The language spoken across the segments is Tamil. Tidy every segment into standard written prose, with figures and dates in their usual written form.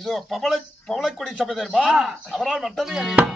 இதோ பவளக்கொடி சபை தெரியுமா? அவரால் மட்டதை அறியலாம்.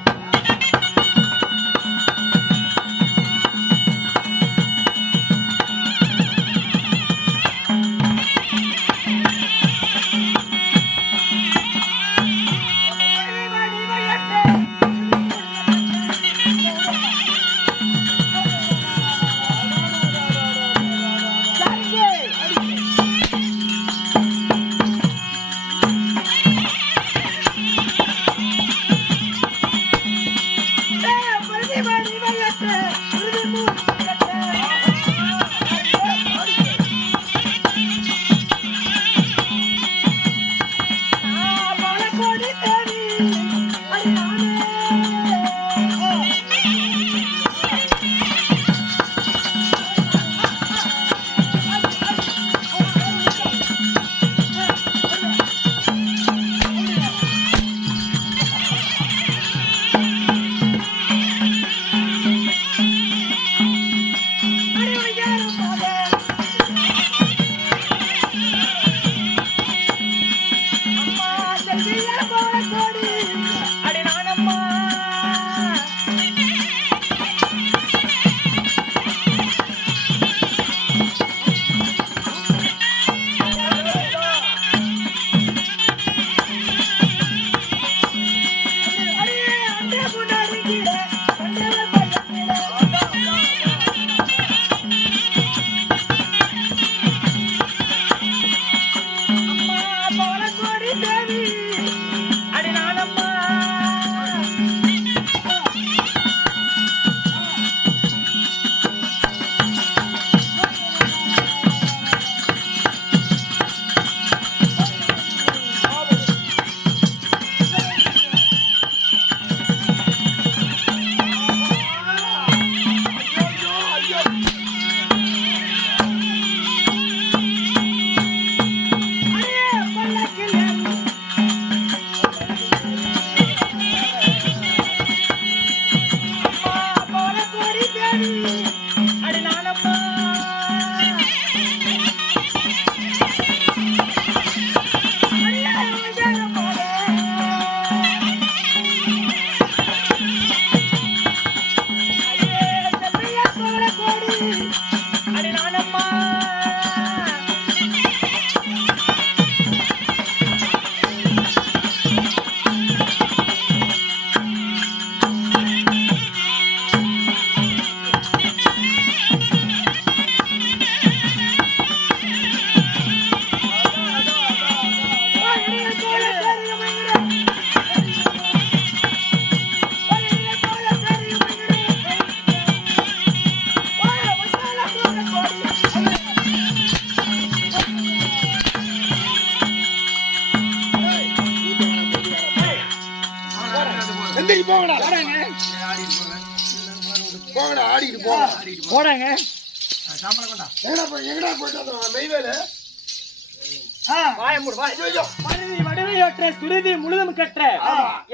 முழுதும் கற்ற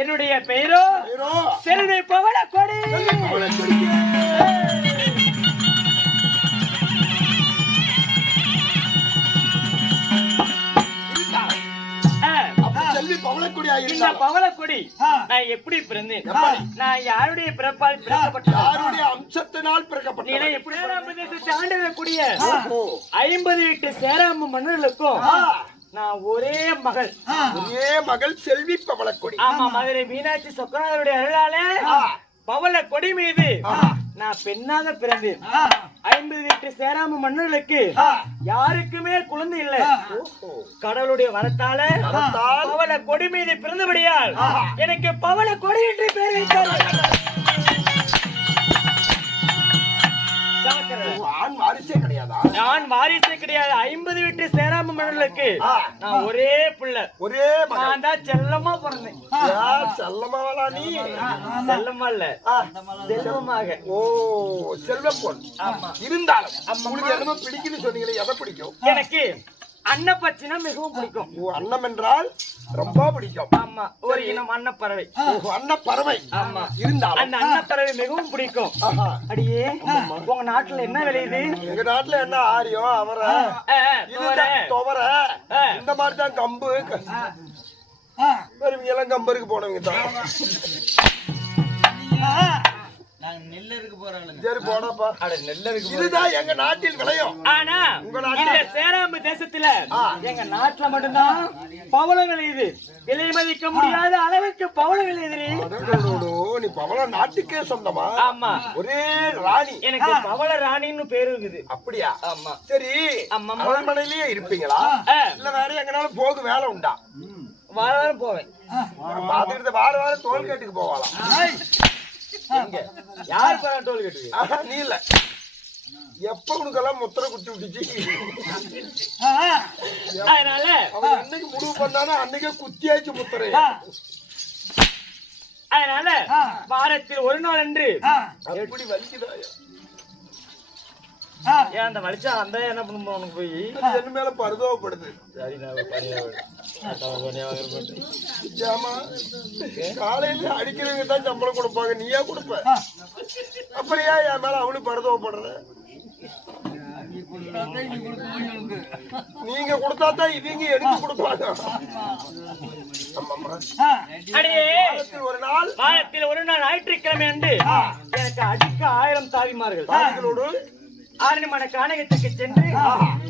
என்னுடைய பெயரோ செல்வி பவளக்கொடி. இந்த பவளக்கொடி நான் எப்படி பிறந்தேன்? நான் யாருடைய பிறப்பால் பிறக்கப்பட்டேன்? யாருடைய அம்சத்தினால் பிறக்கப்பட்டேன்? எப்படி ஆண்டக்கூடிய 50 வீட்டு சேராம மன்னர்களுக்கும் நான் ஒரே மகள் செல்வி பவளக்கொடி. ஆமா, மதுரை மீனாட்சி சொக்கநாதருடைய அருளாலே பவளக்கொடி மீது நான் பெண்ணாக பிறந்தேன். 50 வீட்டு சேராம மன்னர்களுக்கு யாருக்குமே குழந்தை இல்லை. கடவுளுடைய வரத்தால பவளக்கொடி மீது பிறந்தபடியால் எனக்கு பவளக்கொடி என்று பெயர் வைத்தார்கள். நான் வாரிசே கிடையாது. 50 வீட்டு சேராம மன்னர்களுக்கு நான் ஒரே பிள்ளை, நான் தான் செல்லமா பிறந்தேன். செல்லமாவா? நீ செல்லமா இல்ல, செல்வமாக. ஓ, செல்வம் போல். இருந்தாலும் உங்களுக்கு என்ன பிடிக்குன்னு சொன்னீங்களே, எதை பிடிக்கும்? எனக்கு அன்னப்பச்சினா மிகவும் பிடிக்கும். அன்னம் என்றால் ரொம்ப பிடிக்கும். ஆமா, ஒரு இனம் அன்னப்பறவை. அன்னப்பறவை. ஆமா, இருந்தாலும் அந்த அன்னப்பறவை மிகவும் பிடிக்கும். அடியே, உங்க நாட்டுல என்ன விளையுது? எங்க நாட்டுல என்ன ஆரியம், அவரை, துவரை, அந்த மாதிரி தான் கம்பு இவங்க எல்லாம் கம்பருக்கு போனவங்க தான். சரி போடப்பா. இதுதான் எங்க நாட்டில் விளையும். ஆனா இந்த சேராம்பு தேசத்துல எங்க நாட்டுல மட்டும்தான் பவளம் விளையுது. விலை மதிக்க முடியாத அளவுக்கு பவளம் விளையுது. நீ பவள நாட்டுக்கே சொந்தமா? ஆமா, ஒரே ராணி. எனக்கு பவள ராணின்னு பேரு இருக்குது. அப்படியா? ஆமா. சரி, அரண்மனையிலேயே இருப்பீங்களா இல்ல வேற எங்கனாலும் போக வேலை உண்டா? வாரம் போவேன். பாத்துக்கிட்டு வாரம் தோல் கேட்டுக்கு போவாளாம். யார் டோல் கேட்டு? நீ இல்ல. எப்ப உனக்கெல்லாம் முத்திரை குத்தி விட்டுச்சு? அதனால அவன் அன்னைக்கு முடிவு பண்ணானா அன்னைக்கே குத்தியாச்சு முத்திரை. அதனால வாரத்தில் ஒரு நாள் என்று எப்படி வலிக்குதா? ஏன் அந்த வலிச்சா அந்த என்ன பண்ணுவோம் உனக்கு போய் என்ன மேல பரிதாபப்படுது. காலையில அடிக்கிறவங்க தான் சம்பளம் கொடுப்பாங்க, நீயா கொடுப்ப? அப்படியா என் மேல அவனுக்கு பரிதாபப்படுற? நீங்க கொடுத்தாதான் இவங்க எடுத்து கொடுப்பாங்க. வாரத்தில் ஒரு நாள் ஞாயிற்றுக்கிழமை அன்று எனக்கு அடிக்க 1000 தாய்மார்கள் ஆரணிமன கானகத்துக்கு சென்று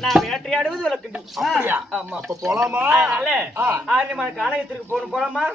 நான் வேட்டையாடுவது வழக்கம். அப்படியா? ஆமா. அப்ப போலாமா? ஆரணிமன கானகத்திற்கு போலாமா?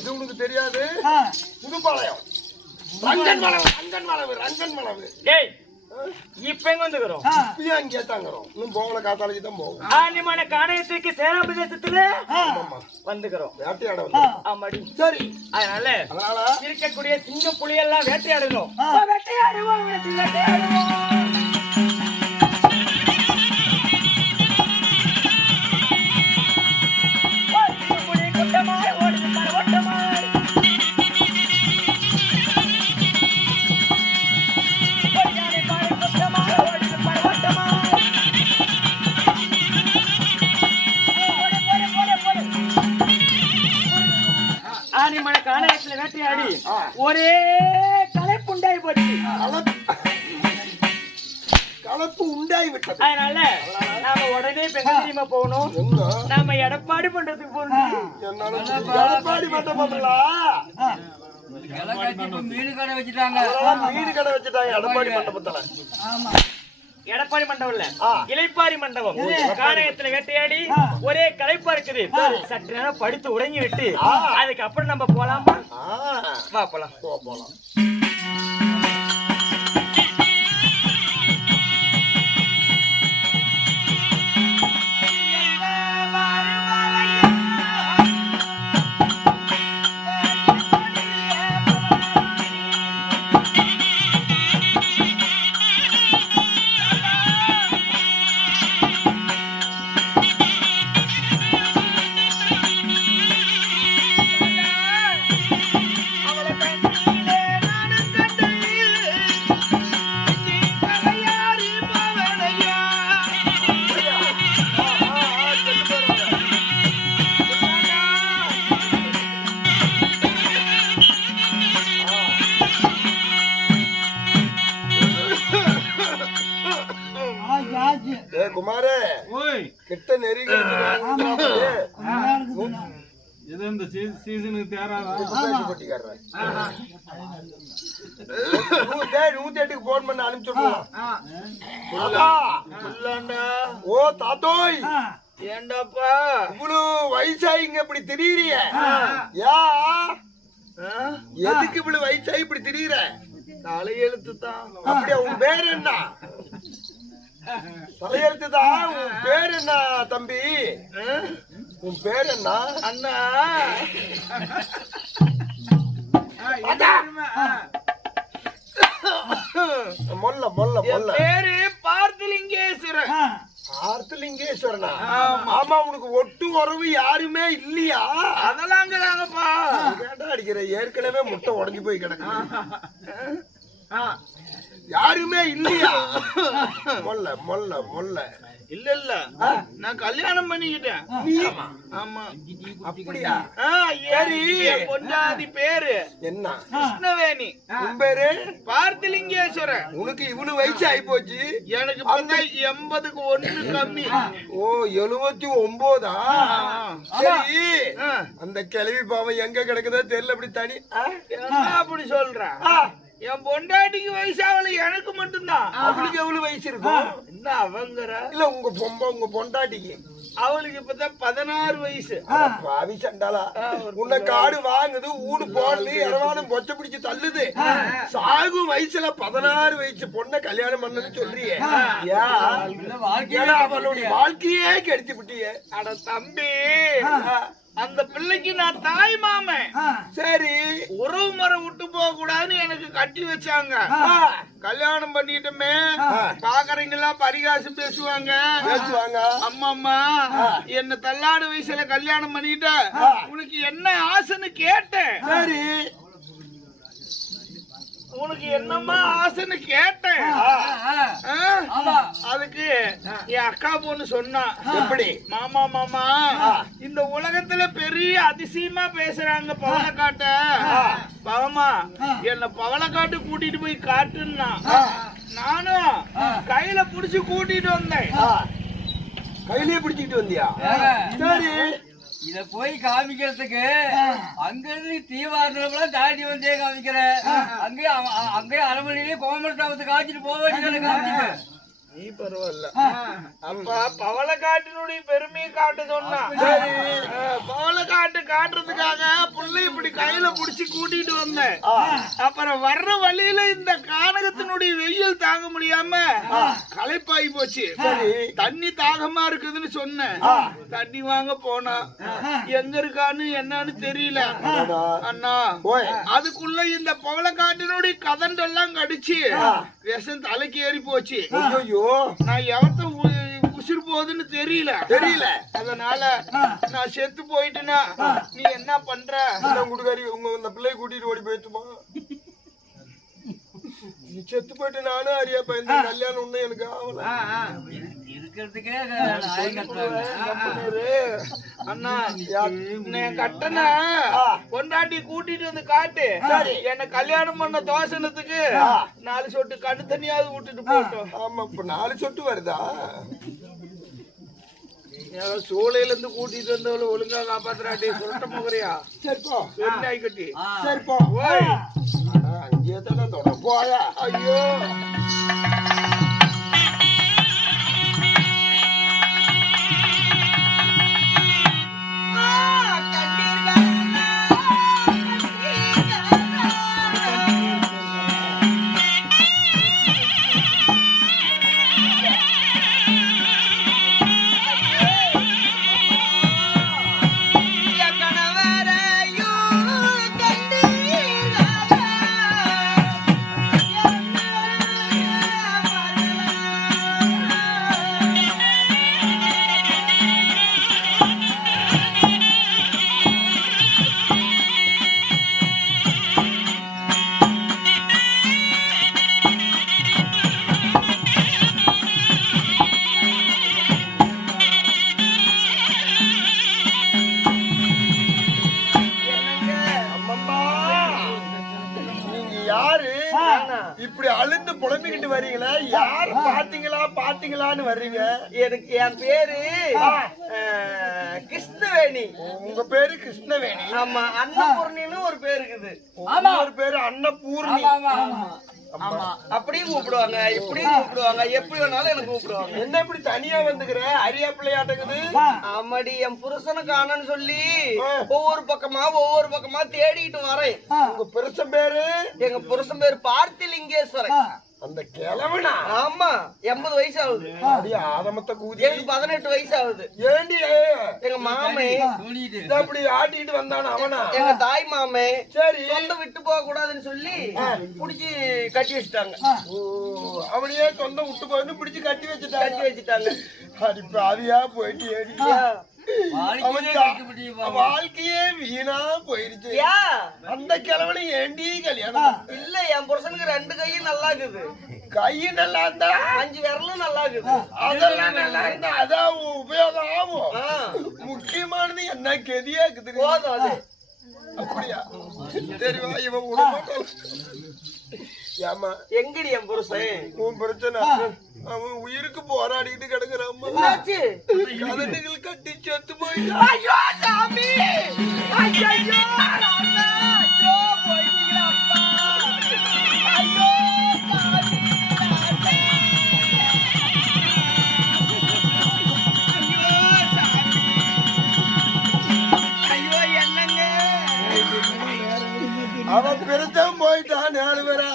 இது உனக்கு தெரியாது? புதுப்பாளையம் ரங்கன் மலவு. டேய் இப்ப எங்க வந்துக்கிறோம்? இப்பயும் அங்கே தாங்கிறோம். இன்னும் போகல, காத்தாலைக்கு தான் போகும். ஆரணிமன கானகத்துக்கு சேராம்பு தேசத்துல வந்துக்கிறோம். வேட்டையாட வந்து. ஆமாடி. சரி, அதனால இருக்கக்கூடிய சிங்க புலி எல்லாம் வேட்டையாடணும். ஆரணிமன கானகத்துல வேட்டையாடி ஒரே களைப்புண்டாய் போச்சு. கலப்பு உண்டாகி விட்டது. அதனால நாம உடனே பெங்களூரிமா போகணும். நாம எடப்பாடி பண்றதுக்கு போகணும். எடப்பாடி பண்றீங்களா? மீனு கடை வச்சுட்டாங்க. எடப்பாடி மண்டபத்துல. எடப்பாடி மண்டபம் இல்ல, இளைப்பாரி மண்டபம். கானகத்துல வேட்டையாடி ஒரே களைப்பா இருக்குது. சற்று நேரம் படுத்து உறங்கி விட்டு அதுக்கப்புறம் நம்ம போலாமா? வா போலாம். போலாம். அவளை குமாரே கிட்ட நெருங்கி இது இந்த சீசனுக்கு தேராதா? பட்டிக்காரன் 108க்கு போன் பண்ண அனுப்பிச்சுடுவோம். ஓ தாத்தோய், ஏண்டாப்பா இவ்வளவு வயசாகி இங்க இப்படி திடீரிய? யா எதுக்கு இவ்வளவு வயசாகி இப்படி திடீர? தலையெழுத்து தான். அப்படியா? உன் பேர் என்ன? தலையெழுத்து தான். உன் பேர் என்ன தம்பி? உன் பேர் என்ன? அண்ணா மொல்ல மொல்ல மொல்ல. பேரு பார்த்தலிங்கேஸ்வரன். பார்த்தலிங்கேஸ்வரனா? ஆமா. உனக்கு ஒட்டு உறவு யாருமே இல்லையா? அதெல்லாங்கிறாங்கப்பா. கேட்டா அடிக்கிற, ஏற்கனவே முட்டை உடைஞ்சு போய் கிடக்கு. யாருமே இல்லையா? மொல்ல மொல்ல மொல்ல. இல்ல இல்ல, நான் கல்யாணம் பண்ணிக்கிட்டேன். ஆமா. அப்படியா? சரி. பொண்டாதி பேரு என்ன? கிருஷ்ணவேணி. உன் பேரு? பார்த்தலிங்கேஸ்வரன். உனக்கு இவ்வளவு வயசு ஆகி போச்சு. எனக்கு 80க்கு 1 கம்மி. ஓ 79. சரி. அந்த கிளவி பாவம் எங்க கிடக்குதோ தெரியல. அப்படி தனி அப்படி சொல்றேன். என் பொண்டாட்டிக்கு வயசாகல, எனக்கு மட்டும்தான். அவளுக்கு எவ்வளவு வயசு இருக்கும்? என்ன அவங்கற? இல்ல உங்க பொண்டாட்டிக்கு. அவளுக்கு இப்பதான் 16 வயசு. பாவி சண்டாளா, உன்னை காடு வாங்குது, ஊடு போடுது, இரவானும் பொச்ச பிடிச்சு தள்ளுது. சாகும் வயசுல 16 வயசு பொண்ணை கல்யாணம் பண்ணு சொல்றியே? அவளுடைய வாழ்க்கையே கெடுத்து விட்டியே. அட தம்பி, அந்த பிள்ளைக்கு நான் தாய் மாமன். சரி. உறவு முறை விட்டு போக கூடாதுன்னு எனக்கு கட்டி வச்சாங்க. கல்யாணம் பண்ணிட்டுமே பாக்குறீங்க எல்லாம் பரிகாசம் பேசுவாங்க. அம்மா அம்மா என்ன தள்ளாடு வயசுல கல்யாணம் பண்ணிட்ட, உனக்கு என்ன ஆசைன்னு கேட்டேன். சரி. உனக்கு என்னம்மா ஆசைன்னு கேட்டேன். அதுக்கு என் அக்கா பொண்ணு சொன்னா, எப்படி? மாமா மாமா, இந்த உலகத்துல பெரிய அதிசயமா பேசுறாங்க பவளக்காட்ட. பாவமா என்ன பவளக்காட்டு கூட்டிட்டு போய் காட்டுன்னா, நானும் கையில புடிச்சு கூட்டிட்டு வந்தேன். கையிலேயே பிடிச்சிட்டு வந்தியா? சரி. இத போய் காமிக்கிறதுக்கு அங்க இருந்து தீவாரத்துல தாண்டி வந்தே காமிக்கிற. அங்கே அரமனையிலே கோமரத்தாவத்தை காய்ச்சிட்டு போக வேண்டியது காமிக்க. நீ பரவாயில்ல. அப்பா பவளக்காட்டினுடைய பெருமையை காட்ட சொன்னா. பவளக்காட்டு காட்டுறதுக்காக புள்ளை இப்படி கையில புடிச்சு கூட்டிட்டு வந்தேன். அப்புறம் வர்ற வழியில இந்த கானகத்தினுடைய வெயில் தாங்க முடியாம களைப்பாகி போச்சு. தண்ணி தாகமா இருக்குதுன்னு சொன்னேன். தண்ணி வாங்க போனா எங்க இருக்கான்னு என்னன்னு தெரியல. அண்ணா அதுக்குள்ள இந்த பவளக்காட்டினுடைய கதண்டெல்லாம் கடிச்சு விஷம் தலைக்கு ஏறி போச்சு. நான் எவத்த உசுறு போகுதுன்னு தெரியல. அதனால நான் செத்து போயிட்டேன்னா நீ என்ன பண்ற? உங்க பிள்ளைய கூட்டிட்டு ஓடி போயிட்டுமா? நீ செத்து போயிட்டு நானும் அறியாப்ப இந்த கல்யாணம் ஒண்ணு எனக்கு ஆகல. இருக்கிறதுக்கே அண்ணா கட்டண பொண்டாட்டி கூட்டிட்டு வந்து காட்டு. என்ன கல்யாணம் பண்ண தோசனத்துக்கு 4 சொட்டு கண்ணு தண்ணியாவது விட்டுட்டு போட்டோம். ஆமா, இப்ப 4 சொட்டு வருதா? சூளையில இருந்து கூட்டிட்டு வந்தவள ஒழுங்கா காப்பாத்துறாட்டி சொல்லிட்ட முகரையா? சரிப்பா. நாய் கட்டி சரிப்பா. அங்கேயே தானே தொட போயா. ஐயோ யாரு இப்படி அழுந்து புலம்பிக்கிட்டு வர்றீங்களா? யாரு பாத்தீங்களான்னு வர்றீங்க? எனக்கு என் பேரு கிருஷ்ணவேணி. உங்க பேரு கிருஷ்ணவேணி? ஆமா. அன்னபூர்ணின்னு ஒரு பேர் இருக்குது. ஒரு பேரு அன்னபூர்ணி. ஆமா. அப்படியும் கூப்பிடுவாங்க, இப்படியும் கூப்பிடுவாங்க, எப்படி வேணாலும் எனக்கு கூப்பிடுவாங்க. என்ன இப்படி தனியா வந்துக்கிற? அரியா பிள்ளையாட்டங்குது. ஆமாடி, என் புருஷனை காணன்னு சொல்லி ஒவ்வொரு பக்கமா தேடிட்டு வரேன். உங்க புருஷன் பேரு? எங்க புருஷன் பேரு பார்த்திலிங்கேஸ்வரன். அந்த கிழவனா? ஆமா. 80 வயசு ஆகுது. ஆதமத்தை கூதி. எனக்கு 18 வயசு ஆகுது. ஏண்டி எங்க மாமே அப்படி ஆட்டிட்டு வந்தானா அவனா? எங்க தாய் மாமே சரி சொந்த விட்டு போக கூடாதுன்னு சொல்லி புடிச்சு கட்டி வச்சுட்டாங்க. அவனையே சொந்தம் விட்டு போயின்னு பிடிச்சு கட்டி வச்சுட்டாங்க. அடி பாவியா போயிட்டு ஏடி. வாழ்க்கையே வீணா போயிருச்சு. அந்த கிழவனை ஏண்டி கல்யாணம்? இல்ல, என் புருஷனுக்கு 2 கையும் நல்லா இருக்குது. கையும் நல்லா இருந்தா 5 விரலும் நல்லா இருக்குது. அதெல்லாம் நல்லா இருந்தா அதான் உபயோகம் ஆகும். முக்கியமானது என்ன கெதியா இருக்குது. போதும் அது. அப்படியா? தெரியுமா இவன் உடம்பு? ஏமா எங்கடி என் புருஷன்? உன் பிரச்சனை அவன் உயிருக்கு போராடிக்கிட்டு கிடக்குறான். கதடுகள் கட்டி செத்து போயிட்டான். ஐயோ சாமி! ஐயோ ராமா! ஐயோ போயிட்டீங்களா அப்பா! ஐயோ சாமி! ஐயோ சாமி! ஐயோ என்னங்க? அவன் பெருத்தான் போயிட்டான். 4 பேரா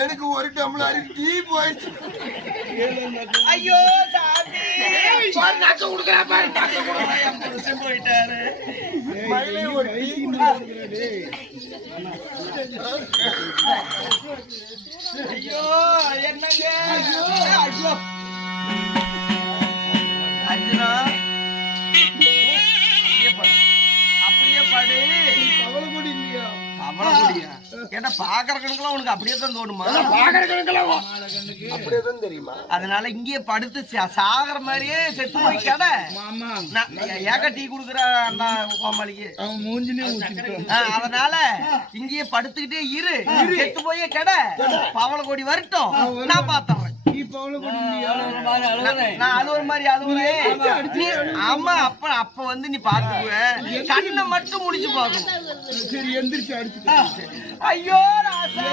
எனக்கு ஒரு டம்ளர் டீ போயிடுச்சு. ஐயோ சாமி! நக்க குடுக்குறா பாரு, நக்க குடுக்குறா. என் புருஷன் போயிட்டாரு. மயிலே ஒரு டீ ஐயோ என்னங்க? ஐயோ அர்ஜுனா, அப்படியே படு. அவளை இல்லையா? அவளை கேட்டா பாக்குற கணக்குலாம் உனக்கு அப்படியே தான் தோணுமா? பாக்குற கணக்கெல்லாம் அப்படியே தான் தெரியுமா? அதனால இங்கேயே படுத்து சாகர மாதிரியே செத்து போய் கடை. ஏக்க டீ குடுக்குற அந்த கோமாளிக்கு அதனால இங்கேயே படுத்துக்கிட்டே இரு. செத்து போய் கடை பவள கோடி வரட்டும், நான் பாத்துறேன். நான் அழுவுற மாதிரி அழுவுறேன். ஆமா, அப்ப வந்து நீ பாத்துக்குவ. கண்ணை மட்டும் முடிச்சு பாக்கணும். சரி எந்திரிச்சு அடிச்சு. ஐயோ ராசா!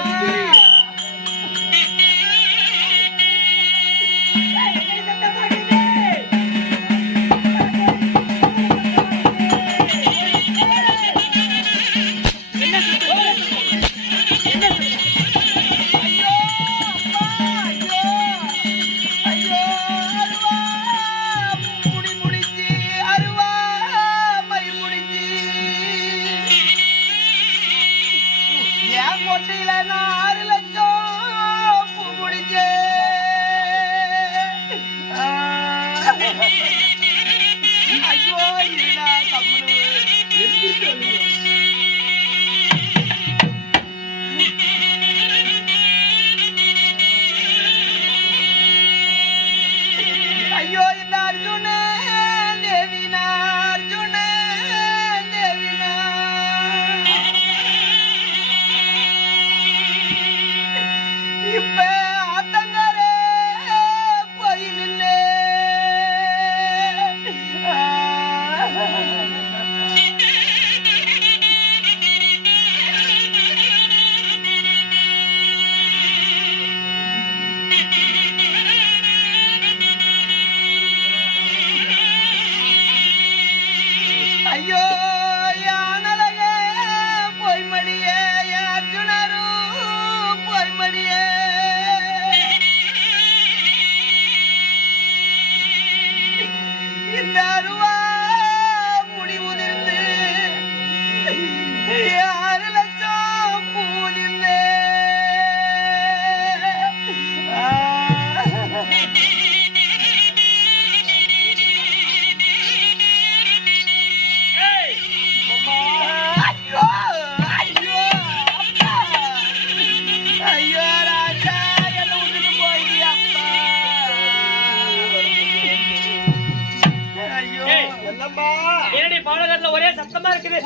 ஒரே சத்தமா இருக்குது.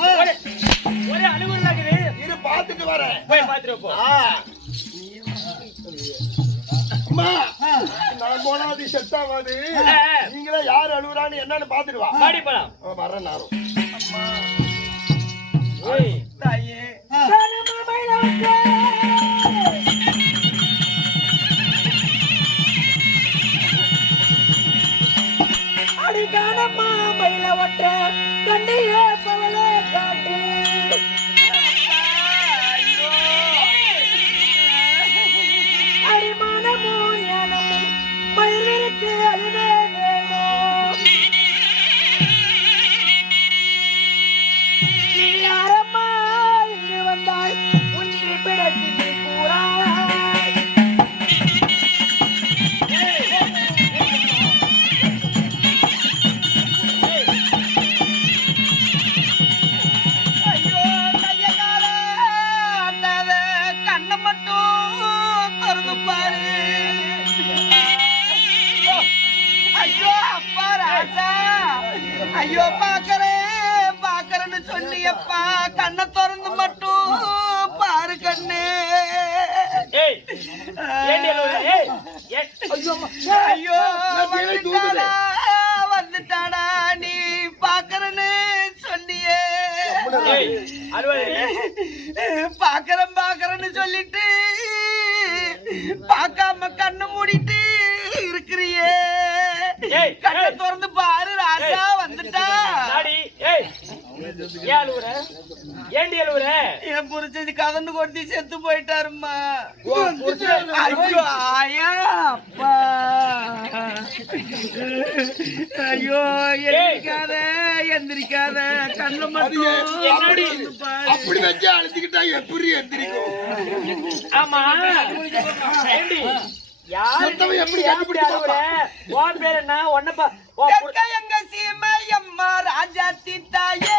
ஒரே அழுகுறதா இருக்குது. இது பாத்துட்டு வரேன். போய் பாத்துட்டு போ. அம்மா, நான் போனாது செத்தாவாது. நீங்களே யாரு அழுகுறான்னு என்னன்னு பாத்துட்டு வா. பாடி போலாம். வர்றேன் நானும். ஏய் தாயே, அடிக்கானம்மா மயில ஒற்ற கண்ணியே பவளே காட்டு. அடிமானமும் ஞானமும் மயிலிருக்கு அதுவே வேணும். நீ யாரம்மா இங்கு வந்தாய் உன் இருப்பிடத்தில் கூறாய். ஐயோ பாக்கறேன்னு சொன்னியப்பா, கண்ணை திறந்து மட்டும் பாரு கண்ணு. ஏய் ஏண்டி அழுவுற? ஏய் ஐயோ வந்துட்டாடா, நீ பாக்கறேன்னு சொன்னியே. ஏய் அழுவாதே. பாக்கறேன்னு சொல்லிட்டு பார்க்காம கண்ணு மூடிட்டு இருக்கிறியே. ஏய் கண்ணை திறந்து பாரு ராசா, வந்துட்டா. டாடி ஏய் ஏன் அழுவுற? ஏண்டி அழுவுற? என் புரிச்சது கதந்து கொட்டி செத்து போயிட்டாருமா. புருஷன் ஐயோ ஆயா அப்பா, ஐயோ எந்திரிக்காத கண்ணு மட்டும் என்னடி? அப்படி வச்சு அழைச்சிக்கிட்டா எப்படி எந்திரிக்கும்? ஆமா ஏண்டி யாரு மொத்தம் எப்படி எப்படி அழுவுற? உன் பேர் என்ன? உன்னப்பா எங்க சீமை அம்மா ராஜா தீத்தாயே.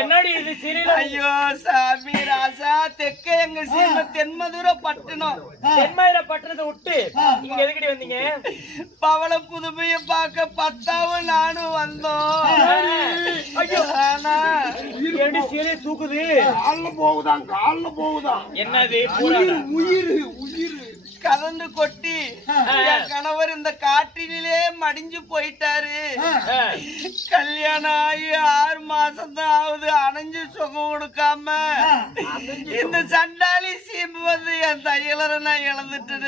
என்னடி இது சீரியல்? ஐயோ சாமி ராசா, தெற்க எங்க சீமை தென்மதுரை பட்டணம். தென்மதுரை பட்டணத்தை விட்டு இங்க எதுக்கடி வந்தீங்க? பவள புதுமைய பார்க்க பத்தாவும் நானும் வந்தோம். ஐயோ ஆனா ஏண்டி சீரியல் தூக்குது? கால்ல போகுதான். என்னது உயிர் உயிர் கதந்து கொட்டி என் கணவர் இந்த காற்றிலே மடிஞ்சு போயிட்டாரு. கல்யாணம் ஆகி 6 மாசம் தான் ஆகுது, அணைஞ்சு சுகம் கொடுக்காம இந்த சண்டாளி சீம்பு வந்து என் தையலரை நான் இழந்துட்டேன்.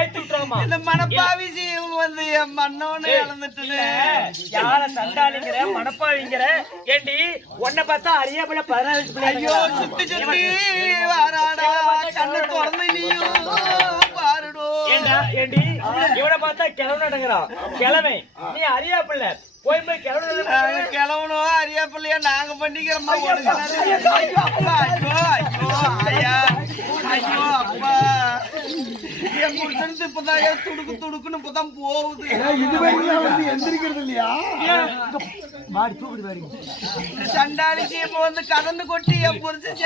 ஏத்தி விட்டுறோமா? இந்த மணப்பாவி சீம்பு வந்து என் மன்னவனை இழந்துட்டேன். யார சண்டாளிங்கிற மணப்பாவிங்கிற? ஏண்டி உன்னை பார்த்தா அறியாமல 14 பிள்ளை. ஐயோ சுத்தி சுத்தி வாராடா, கண்ணு திறந்து நீயும் பாருடோ. ஏண்டா ஏண்டி இவனை பார்த்தா கிழவன் நடங்கிறான். கிழமை நீ அறியா பிள்ளை போய் கிழவன் கிளவனும் அறியா பிள்ளையா நாங்க பண்ணிக்கிறோமா? ஐயோ அப்பா, என் புருஷனுக்கு இப்பதான் துடுக்குன்னு இப்பதான் போகுது. எந்திரிக்கிறது இல்லையா? சண்டாளி சீமை வந்து கதந்து கொட்டி என் புருஷன்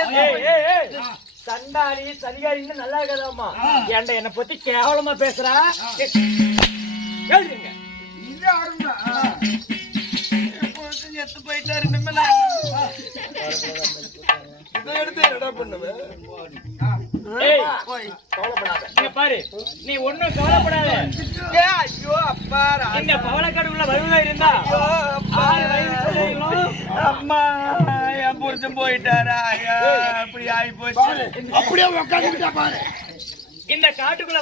சண்டாளி சதிகாரின்னு நல்லா இருக்காதாமா? ஏன்டா என்னை பத்தி கேவலமா பேசுறா? கேளுங்க. செத்து போயிட்டாரு. இதை எடுத்து என்னடா பண்ணுவேன்? பாரு, நீ ஒண்ணும் கவலைப்படாத. ஐயோ அப்பா, இந்த பவளக்காடுக்குள்ள வருவதா இருந்தா அம்மா என் புருஷன் போயிட்டாரா? அப்படி ஆகி போச்சு. அப்படியே உட்காந்துக்கிட்டா பாரு. இந்த காட்டுக்குள்ள